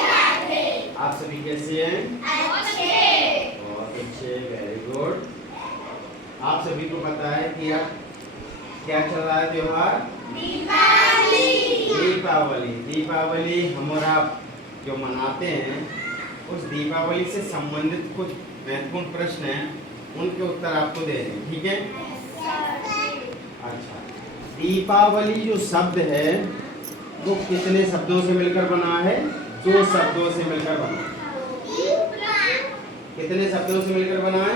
राधे। आप सभी कैसे हैं? बहुत अच्छे, वेरी गुड। आप सभी को पता है कि अब क्या चल रहा है त्योहार? दीपावली। दीपावली हम और आप जो मनाते हैं, उस दीपावली से संबंधित कुछ महत्वपूर्ण प्रश्न हैं, उनके उत्तर आपको दे दें, ठीक है? अच्छा, दीपावली जो शब्द है वो कितने शब्दों से मिलकर बना है? 2 शब्दों से मिलकर बना है। कितने शब्दों से मिलकर बना है?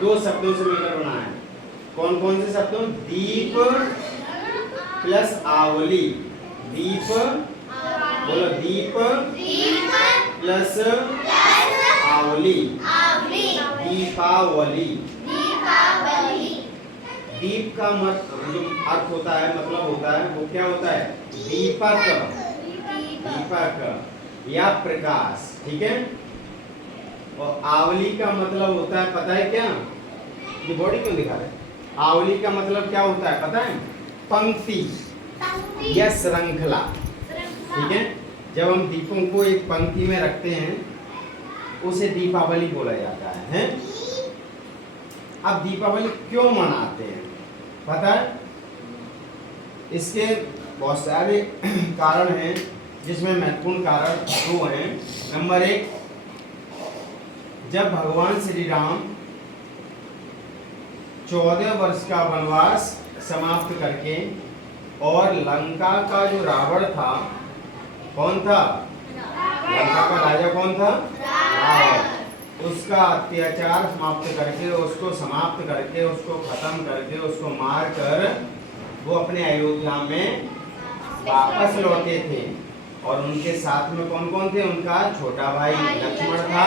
2 शब्दों से मिलकर बना है। कौन कौन से शब्दों? दीप प्लस आवली। दीप, बोलो, दीप प्लस आवली, दीपावली। दीप का जो अर्थ होता है, मतलब होता है, वो क्या होता है? दीपक, दीपक या प्रकाश, ठीक है? और आवली का मतलब होता है, पता है क्या? ये बॉडी क्यों दिखा रहे? आवली का मतलब क्या होता है पता है? पंक्ति या श्रृंखला, ठीक है? जब हम दीपों को एक पंक्ति में रखते हैं, उसे दीपावली बोला जाता है? अब दीपावली क्यों मनाते हैं पता है? इसके बहुत सारे कारण हैं, जिसमें महत्वपूर्ण कारण 2 हैं। नंबर 1, जब भगवान श्री राम 14 वर्ष का वनवास समाप्त करके और लंका का जो रावण था, कौन था? लंका का राजा कौन था? रावण। उसका अत्याचार समाप्त करके, उसको समाप्त करके, उसको खत्म करके, उसको मार कर वो अपने अयोध्या में वापस लौटे थे। और उनके साथ में कौन कौन थे? उनका छोटा भाई लक्ष्मण था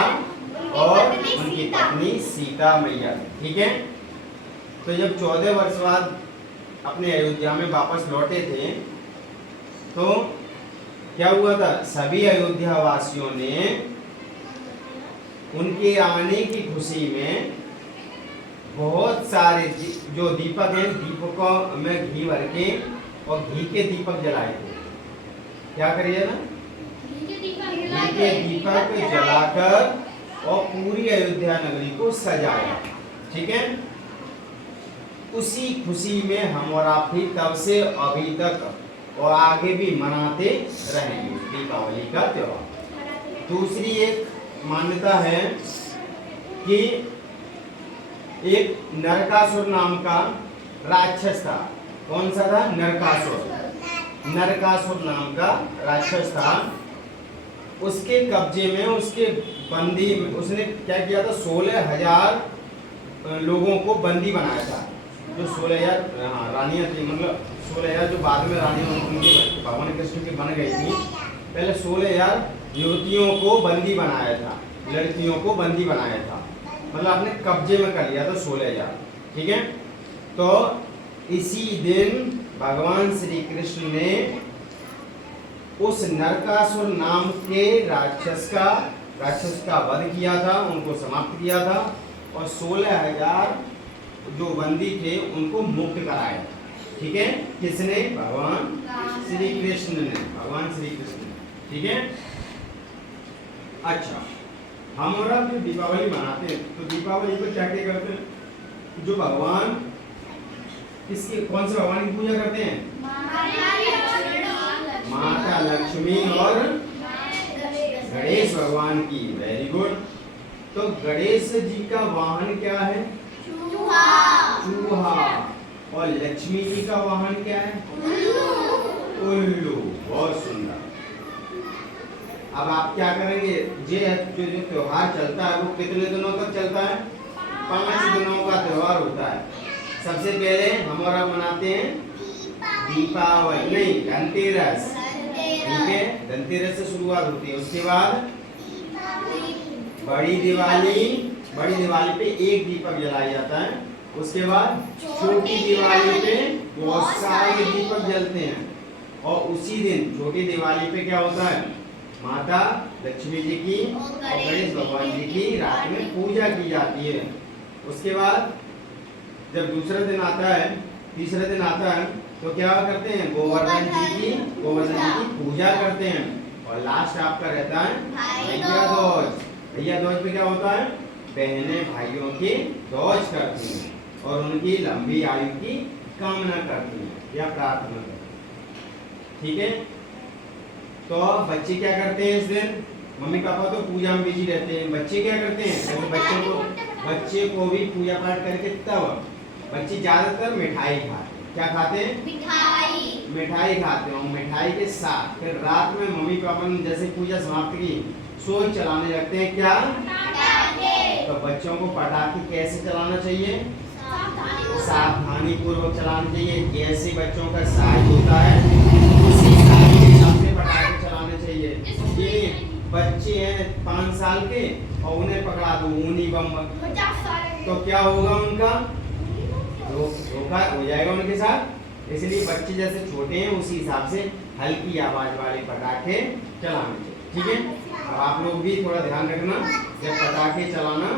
और उनकी पत्नी सीता मैया, ठीक है? तो जब 14 वर्ष बाद अपने अयोध्या में वापस लौटे थे, तो क्या हुआ था? सभी अयोध्या वासियों ने उनके आने की खुशी में बहुत सारे जो दीपक हैं, दीपकों में घी भर के और घी के दीपक जलाए थे। क्या करिए ना? घी के दीपक जलाकर और पूरी अयोध्या नगरी को सजाया, ठीक है? उसी खुशी में हम और आप भी तब से अभी तक और आगे भी मनाते रहेंगे दीपावली का त्योहार। दूसरी एक मान्यता है कि एक नरकासुर नाम का राक्षस था। कौन सा था? नरकासुर। नरकासुर नाम का राक्षस था। उसके कब्जे में, उसके बंदी में उसने क्या किया था? 16,000 लोगों को बंदी बनाया था। जो 16,000 रानियां थी, मतलब 16,000 जो बाद में रानियां उनके भगवान कृष्ण की बन गई थी, पहले 16,000 युवतियों को बंदी बनाया था, लड़कियों को बंदी बनाया था, मतलब आपने कब्जे में कर लिया था 16,000, ठीक है? तो इसी दिन भगवान श्री कृष्ण ने उस नरकासुर नाम के राक्षस का वध किया था, उनको समाप्त किया था और 16,000 जो बंदी थे उनको मुक्त कराया, ठीक है? किसने? भगवान श्री कृष्ण ने, भगवान श्री कृष्ण, ठीक है? अच्छा, हम और आप जो दीपावली मनाते हैं, तो दीपावली पर क्या क्या करते हैं? जो भगवान, किसकी, कौन से भगवान की पूजा करते हैं? माता लक्ष्मी और गणेश भगवान की। Very good. तो गणेश जी का वाहन क्या है? चूहा। और लक्ष्मी जी का वाहन क्या है? उल्लू। बहुत सुंदर। अब आप क्या करेंगे? जो त्योहार चलता है वो कितने दिनों तक चलता है? 5 दिनों का त्योहार होता है। सबसे पहले हम और आप मनाते हैं दीपावली, नहीं, धनतेरस, ठीक है? धनतेरस से शुरुआत होती है। उसके बाद बड़ी दिवाली। बड़ी दिवाली पे एक दीपक जलाया जाता है। उसके बाद छोटी दिवाली पे बहुत सारे दीपक जलते हैं। और उसी दिन छोटी दिवाली पे क्या होता है? माता लक्ष्मी जी की और गणेश भगवान जी की रात में पूजा की जाती है। उसके बाद जब दूसरा दिन आता है, तीसरा दिन आता है, तो क्या करते हैं? गोवर्धन जी की पूजा करते हैं। और लास्ट आपका रहता है भैया दूज। भैया दूज पे क्या होता है? बहनें भाइयों की दूज करती हैं और उनकी लंबी आयु की कामना करती हैं या प्रार्थना करती हैं। ठीक है, तो बच्चे क्या करते हैं इस दिन? मम्मी पापा तो पूजा में बिजी रहते हैं, बच्चे क्या करते हैं? तो बच्चे को भी पूजा पाठ करके तब बच्चे ज्यादातर मिठाई खाते हैं। क्या खाते हैं? मिठाई खाते हैं। मिठाई के साथ फिर रात में मम्मी पापा ने जैसे पूजा समाप्त की सोई चलाने लगते हैं। क्या? तो बच्चों को पटाखे कैसे चलाना चाहिए? सावधानी पूर्वक चलाना चाहिए। जैसे बच्चों का साइज होता है उसी साइज के हिसाब से पटाखे चलाने चाहिए। ये बच्चे हैं 5 साल के और उन्हें पकड़ा दो ऊनी बम, तो क्या होगा? उनका धोखा हो जाएगा उनके साथ। इसलिए बच्चे जैसे छोटे हैं उसी हिसाब से हल्की आवाज वाले पटाखे चलाने चाहिए। ठीक है, अब आप लोग भी थोड़ा ध्यान रखना जब पटाखे चलाना।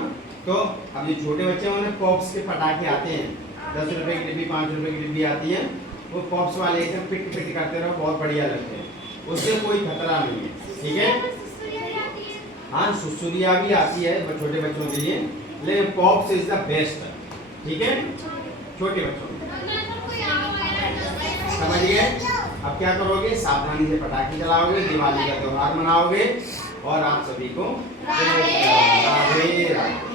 तो अब जो छोटे बच्चे हैं उन्हें पॉप्स के पटाखे आते हैं, 10 रुपए की डिब्बी 5 रुपए की डिब्बी आती है, वो पॉप्स वाले एकदम पिट पिट करते रहो, बहुत बढ़िया लगते हैं, उससे कोई खतरा नहीं है। ठीक है, हाँ सुसुरिया भी आती है छोटे बच्चों के लिए, लेकिन पॉप्स इज द बेस्ट। ठीक है, छोटे बच्चों समझ गए? अब क्या करोगे? सावधानी से पटाखे चलाओगे, दिवाली का त्योहार मनाओगे और आप सभी को राधे राधे।